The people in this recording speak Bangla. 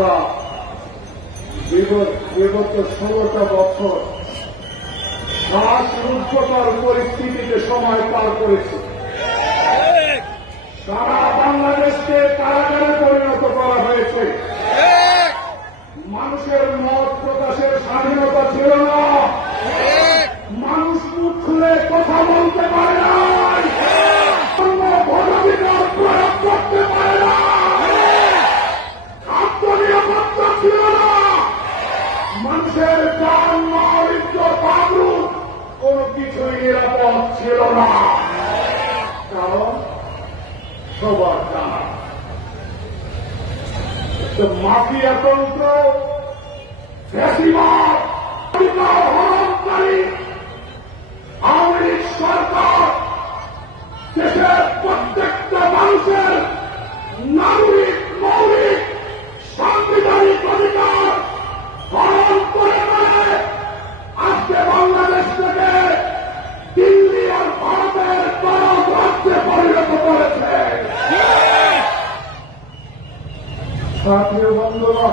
আমরা বিগত ষোলোটা বছর শ্বাসরুদ্ধতার পরিস্থিতিতে সময় পার করেছি। সারা বাংলাদেশকে কারাগারে পরিণত করা হয়েছে। মানুষের মত প্রকাশের স্বাধীনতা ছিল না। মানুষের প্রাণ মারিত্য বাবু কোন কিছুই নিরাপদ ছিল না। কারণ সবার জানা। মাফিয়া তন্ত্র করেছে সাথী বন্ধুরা